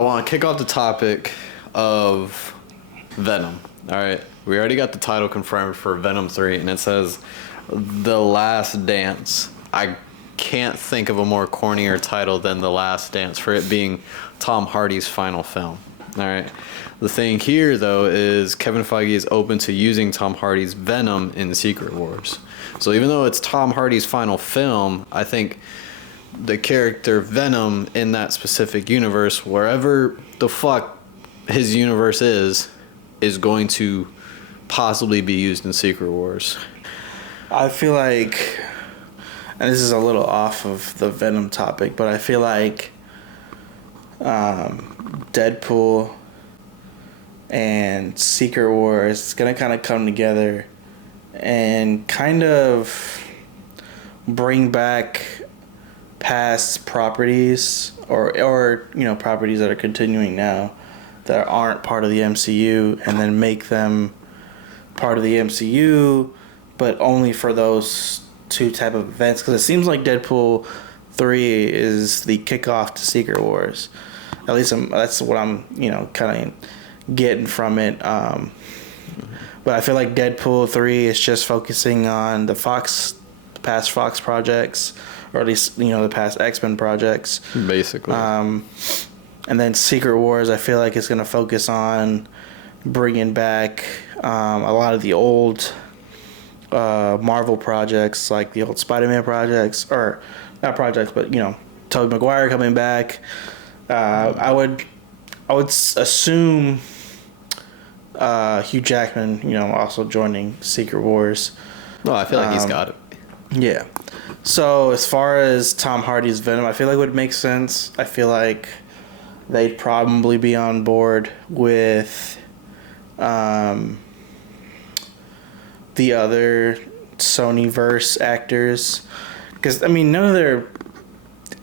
I want to kick off the topic of Venom. All right, we already got the title confirmed for Venom 3, and it says The Last Dance. I can't think of a more cornier title than The Last Dance for it being Tom Hardy's final film. All right. The thing here, though, is Kevin Feige is open to using Tom Hardy's Venom in Secret Wars. So even though it's Tom Hardy's final film, I think the character Venom in that specific universe, wherever the fuck his universe is going to possibly be used in Secret Wars. I feel like, and this is a little off of the Venom topic, but I feel like Deadpool and Secret Wars is going to kind of come together and kind of bring back past properties or properties that are continuing now that aren't part of the MCU, and then make them part of the MCU, but only for those two type of events, because it seems like Deadpool 3 is the kickoff to Secret Wars. At least that's what I'm kind of getting from it. But I feel like Deadpool 3 is just focusing on the past Fox projects, or at least the past X-Men projects, basically. And then Secret Wars, I feel like it's going to focus on bringing back a lot of the old Marvel projects, like the old Spider-Man projects, or not projects, but Tobey Maguire coming back. I would assume Hugh Jackman, also joining Secret Wars. No, I feel like he's got it. Yeah. So as far as Tom Hardy's Venom, I feel like it would make sense. I feel like they'd probably be on board with the other Sony-verse actors. Because, none of their...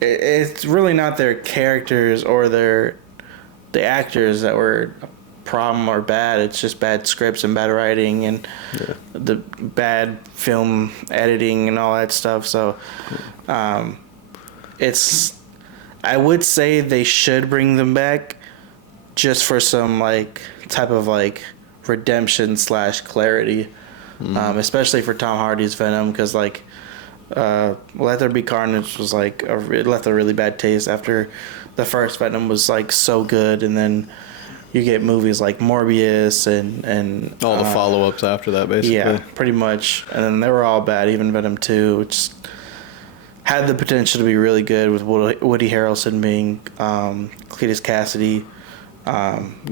It's really not their characters or the actors that were a problem or bad. It's just bad scripts and bad writing and the bad film editing and all that stuff. So, it's... I would say they should bring them back just for some type of redemption / clarity, especially for Tom Hardy's Venom, because Let There Be Carnage was it left a really bad taste after the first Venom was so good, and then you get movies like Morbius and all the follow-ups after that, basically. Yeah, pretty much, and then they were all bad. Even Venom 2, which had the potential to be really good, with Woody Harrelson being Cletus Cassidy.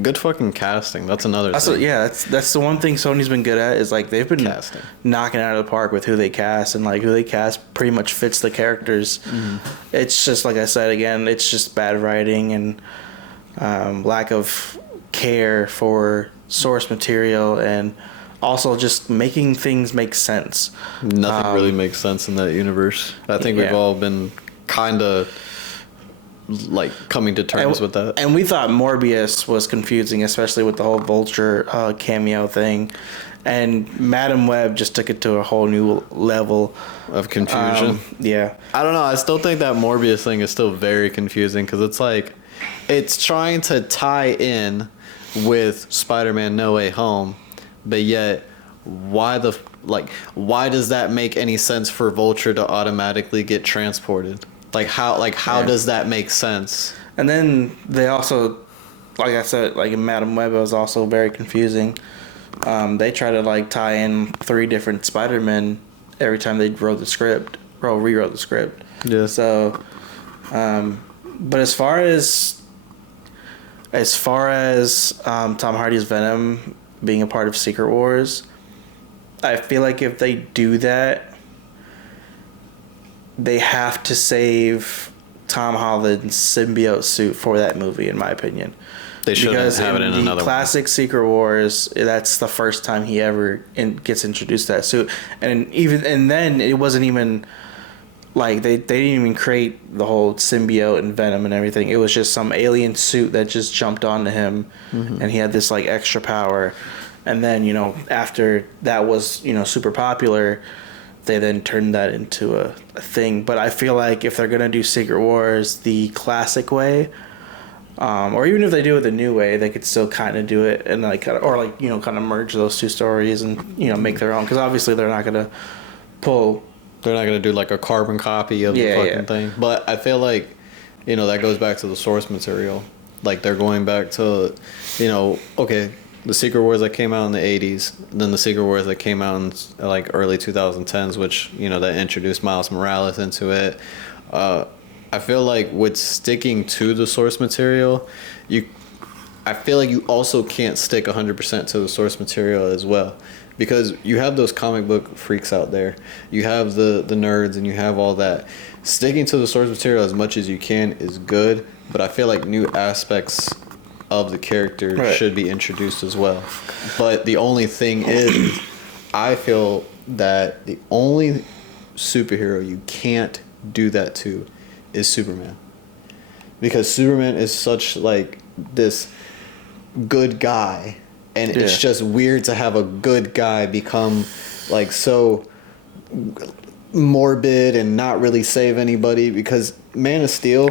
Good fucking casting. That's another thing. That's the one thing Sony's been good at, is they've been casting, knocking out of the park with who they cast, and who they cast pretty much fits the characters. It's just, like I said again, it's just bad writing and lack of care for source material, and also just making things make sense. Nothing really makes sense in that universe. I think we've all been kind of coming to terms with that. And we thought Morbius was confusing, especially with the whole Vulture cameo thing. And Madam Web just took it to a whole new level of confusion. Yeah. I don't know. I still think that Morbius thing is still very confusing, because it's trying to tie in with Spider-Man No Way Home, but yet why does that make any sense for Vulture to automatically get transported? How does that make sense? And then they also, like I said, in Madam Web, it was also very confusing. They try to tie in 3 different Spider-Men every time they rewrote the script. Yeah. So, but as far as Tom Hardy's Venom being a part of Secret Wars, I feel like if they do that, they have to save Tom Holland's symbiote suit for that movie, in my opinion. They shouldn't have it in another one. Classic Secret Wars, that's the first time he ever gets introduced to that suit. And then it wasn't even they didn't even create the whole symbiote and Venom and everything. It was just some alien suit that just jumped onto him, and he had this extra power. And then, after that was, super popular, they then turned that into a thing. But I feel like if they're going to do Secret Wars the classic way, Or even if they do it the new way, they could still kind of do it and like kind of, or like kind of merge those two stories and make their own. Because obviously they're not gonna pull. They're not gonna do like a carbon copy of the fucking thing. But I feel like, that goes back to the source material. Like they're going back to, okay, the Secret Wars that came out in the 80s, then the Secret Wars that came out in like early 2010s, which, that introduced Miles Morales into it. I feel like with sticking to the source material, I feel like you also can't stick 100% to the source material as well. Because you have those comic book freaks out there. You have the nerds and you have all that. Sticking to the source material as much as you can is good, but I feel like new aspects of the character should be introduced as well. But the only thing is, I feel that the only superhero you can't do that to is Superman. Because Superman is such like this good guy, and it's just weird to have a good guy become like so morbid and not really save anybody. Because Man of Steel,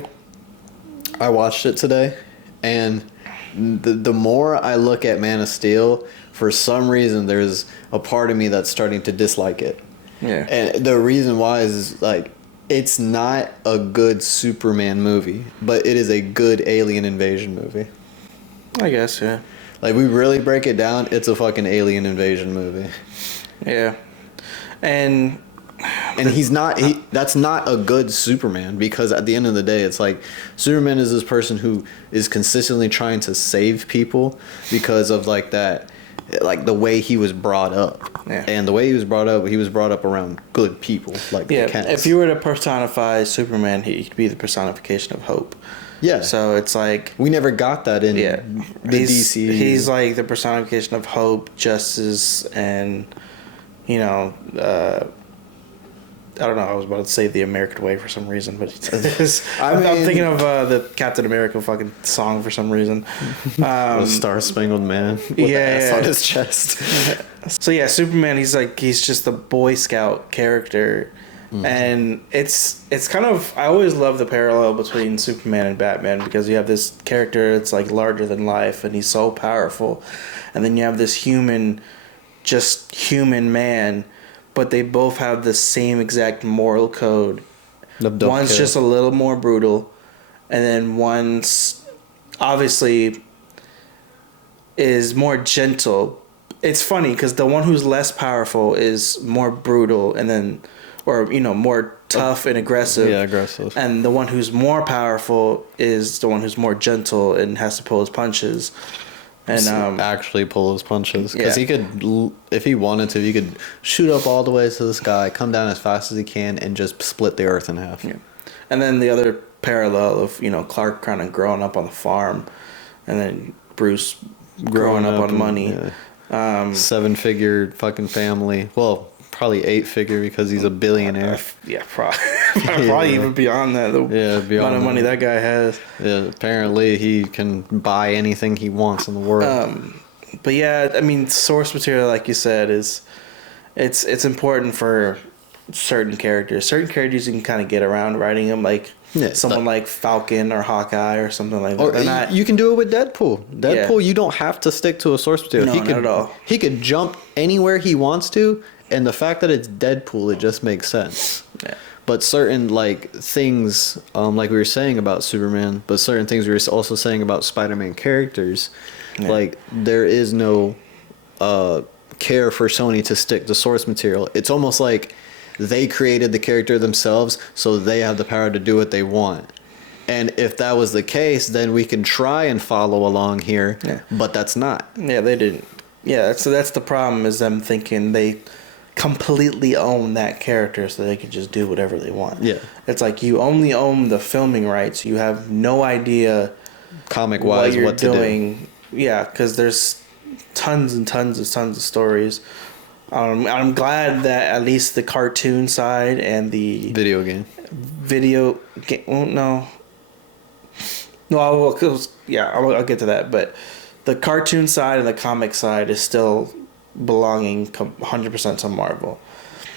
I watched it today, and the more I look at Man of Steel, for some reason there's a part of me that's starting to dislike it. Yeah. And the reason why is like, it's not a good Superman movie, but it is a good alien invasion movie. I guess, yeah. Like, we really break it down, it's a fucking alien invasion movie. Yeah. And that's not a good Superman, because at the end of the day, it's like Superman is this person who is consistently trying to save people because of like that, like the way he was brought up. Yeah. And the way he was brought up around good people, like the cats. If you were to personify Superman, he'd be the personification of hope. Yeah. So it's like, we never got that in the DC. He's like the personification of hope, justice, and I don't know. I was about to say the American way for some reason, but I'm thinking of the Captain America fucking song for some reason. The Star Spangled Man with the S on his chest. So yeah, Superman. He's just a Boy Scout character, and it's kind of, I always love the parallel between Superman and Batman, because you have this character that's like larger than life, and he's so powerful, and then you have this human man. But they both have the same exact moral code. One's just a little more brutal, and then one's obviously is more gentle. It's funny because the one who's less powerful is more brutal, and then, or more tough and aggressive. Yeah, aggressive. And the one who's more powerful is the one who's more gentle and has to pull his punches. And actually pull his punches, because he could, if he wanted to, he could shoot up all the way to the sky, come down as fast as he can, and just split the earth in half. Yeah. And then the other parallel of Clark kind of growing up on the farm, and then Bruce growing up on money. Yeah. 7-figure fucking family. Well, probably 8-figure, because he's a billionaire. Probably even beyond that. The amount of money that guy has. Yeah, apparently he can buy anything he wants in the world. But yeah, I mean, source material, like you said, it's important for certain characters. Certain characters you can kind of get around writing them, like someone like Falcon or Hawkeye or something like that. Or you can do it with Deadpool. You don't have to stick to a source material. No, not at all. He could jump anywhere he wants to, and the fact that it's Deadpool, it just makes sense. Yeah. But certain things, like we were saying about Superman, but certain things we were also saying about Spider-Man characters, like there is no care for Sony to stick to source material. It's almost like they created the character themselves, so they have the power to do what they want. And if that was the case, then we can try and follow along here, but that's not. Yeah, they didn't. Yeah, so that's the problem, is them thinking they completely own that character so they can just do whatever they want. Yeah. It's like you only own the filming rights. You have no idea comic-wise what to do. Yeah, because there's tons of stories. I'm glad that at least the cartoon side and the video game. Well, no, I'll get to that. But the cartoon side and the comic side is still belonging 100% to Marvel,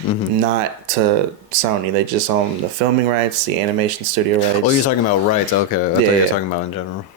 not to Sony. They just own the filming rights, the animation studio rights. Oh, you're talking about rights. Okay, I thought you were talking about in general.